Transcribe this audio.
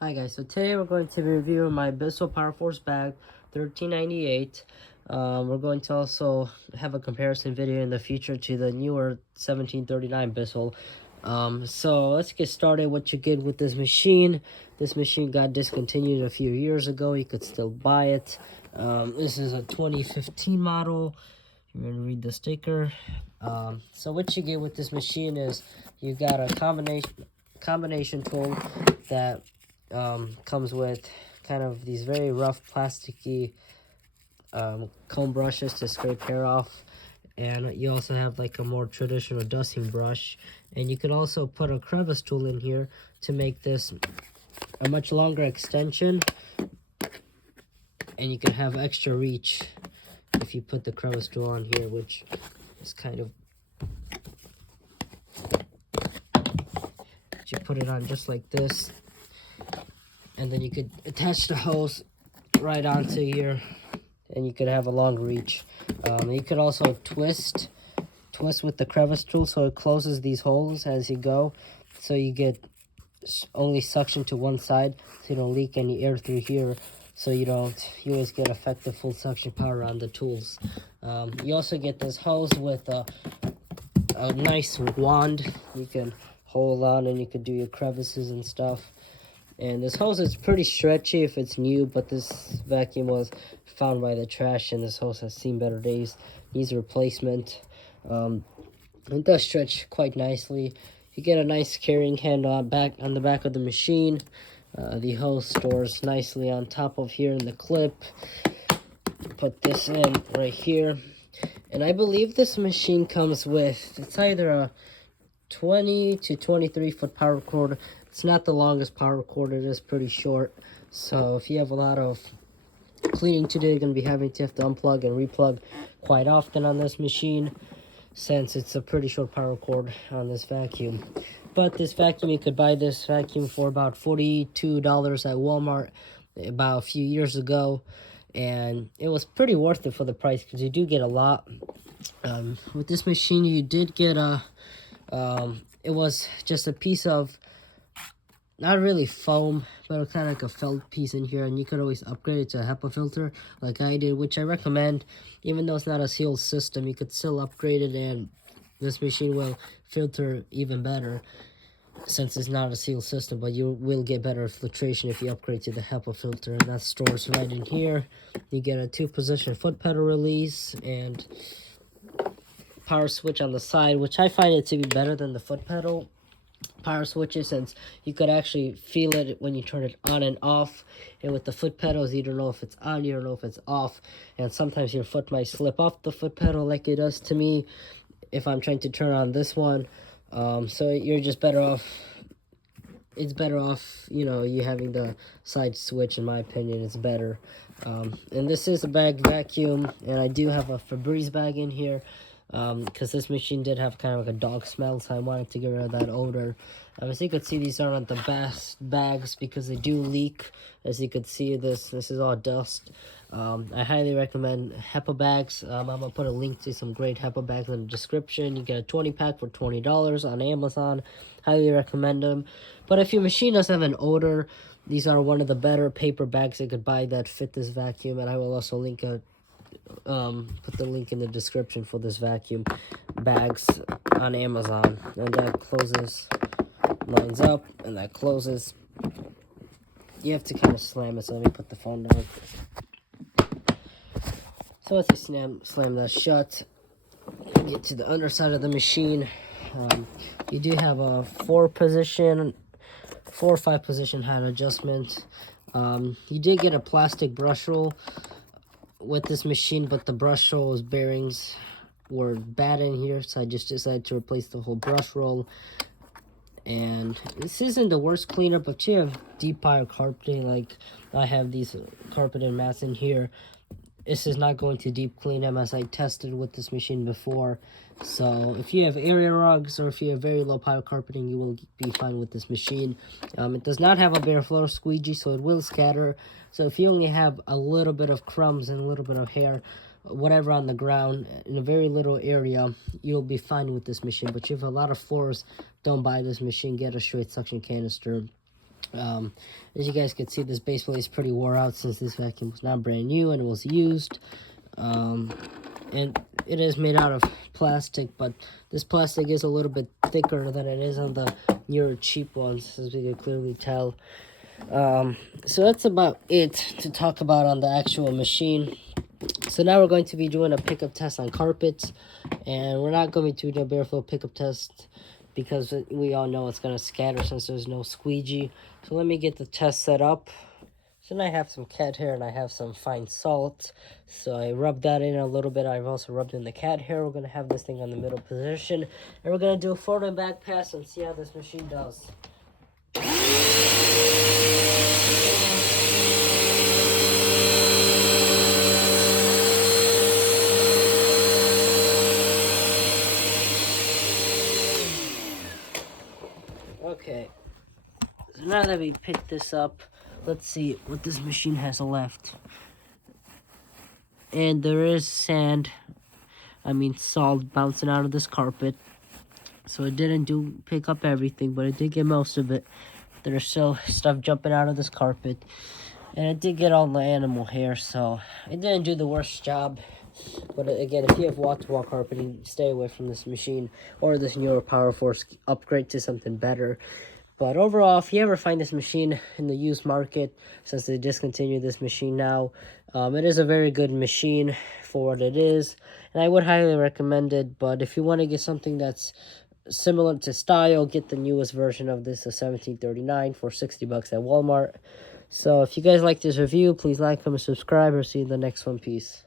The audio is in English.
Hi guys, so today we're going to be reviewing my Bissel Power Force bag, 1398. We're going to also have a comparison video in the future to the newer 1739 Bissel. So let's get started. What you get with this machine. This machine got discontinued a few years ago. You could still buy it. This is a 2015 model. You're going to read the sticker. So what you get with this machine is you got a combination tool that comes with kind of these very rough plasticky comb brushes to scrape hair off, and you also have like a more traditional dusting brush, and you could also put a crevice tool in here to make this a much longer extension, and you can have extra reach if you put the crevice tool on here, which is kind of, you put it on just like this, and then you could attach the hose right onto here, and you could have a long reach. You could also twist with the crevice tool so it closes these holes as you go, so you get only suction to one side, so you don't leak any air through here, so you always get effective full suction power on the tools. You also get this hose with a nice wand you can hold on, and you could do your crevices and stuff. And this hose is pretty stretchy if it's new, but this vacuum was found by the trash, and this hose has seen better days. Needs a replacement. It does stretch quite nicely. You get a nice carrying handle on the back of the machine. The hose stores nicely on top of here in the clip. Put this in right here. And I believe this machine comes with, it's either a 20 to 23 foot power cord. It's not the longest power cord, it is pretty short. So if you have a lot of cleaning to do, you're going to be having to have to unplug and replug quite often on this machine, since it's a pretty short power cord on this vacuum. But this vacuum, you could buy this vacuum for about $42 at Walmart about a few years ago, and it was pretty worth it for the price because you do get a lot. With this machine, you did get a it was just a piece of, not really foam, but kind of like a felt piece in here, and you could always upgrade it to a HEPA filter like I did, which I recommend. Even though it's not a sealed system, you could still upgrade it, and this machine will filter even better since it's not a sealed system, but you will get better filtration if you upgrade to the HEPA filter, and that stores right in here. You get a 2-position foot pedal release and power switch on the side, which I find it to be better than the foot pedal power switches, since you could actually feel it when you turn it on and off. And with the foot pedals, you don't know if it's on, you don't know if it's off, and sometimes your foot might slip off the foot pedal like it does to me if I'm trying to turn on this one. So you're just better off, it's better off, you having the side switch. In my opinion, it's better. And this is a bag vacuum, and I do have a Febreze bag in here, because this machine did have kind of like a dog smell, so I wanted to get rid of that odor. As you could see, these aren't the best bags because they do leak. As you could see, this is all dust. I highly recommend HEPA bags. I'm gonna put a link to some great HEPA bags in the description. You get a 20-pack for $20 on Amazon. Highly recommend them. But if your machine doesn't have an odor, these are one of the better paper bags you could buy that fit this vacuum, and I will also link put the link in the description for this vacuum bags on Amazon. And that closes, lines up, and that closes. You have to kind of slam it, so let me put the phone down. So once you slam that shut, you get to the underside of the machine. You do have a 4 or 5 position hand adjustment. You did get a plastic brush roll with this machine, but the brush roll's bearings were bad in here, so I just decided to replace the whole brush roll. And this isn't the worst cleaner, but you have deep pile carpeting, like I have these carpeted mats in here. This is not going to deep clean them, as I tested with this machine before. So if you have area rugs or if you have very low pile carpeting, you will be fine with this machine. It does not have a bare floor squeegee, so it will scatter. So if you only have a little bit of crumbs and a little bit of hair, whatever on the ground in a very little area, you'll be fine with this machine. But if you have a lot of floors, don't buy this machine. Get a straight suction canister. As you guys can see, this base plate is pretty wore out since this vacuum was not brand new and it was used. And it is made out of plastic, but this plastic is a little bit thicker than it is on the newer cheap ones, as we can clearly tell. So that's about it to talk about on the actual machine. So now we're going to be doing a pickup test on carpets, and we're not going to be doing a bare flow pickup test because we all know it's going to scatter since there's no squeegee. So let me get the test set up. So now I have some cat hair and I have some fine salt. So I rubbed that in a little bit. I've also rubbed in the cat hair. We're going to have this thing on the middle position. And we're going to do a forward and back pass and see how this machine does. Okay, so now that we picked this up, let's see what this machine has left. And there is salt bouncing out of this carpet. So it didn't pick up everything, but it did get most of it. There's still stuff jumping out of this carpet. And it did get all the animal hair, so it didn't do the worst job. But again, if you have wall-to-wall carpeting, stay away from this machine or this newer Power Force. Upgrade to something better. But overall, if you ever find this machine in the used market, since they discontinued this machine now, it is a very good machine for what it is. And I would highly recommend it. But if you want to get something that's similar to style, get the newest version of this, a 1739 for $60 at Walmart. So if you guys like this review, please like, comment, subscribe, or see you in the next one. Peace.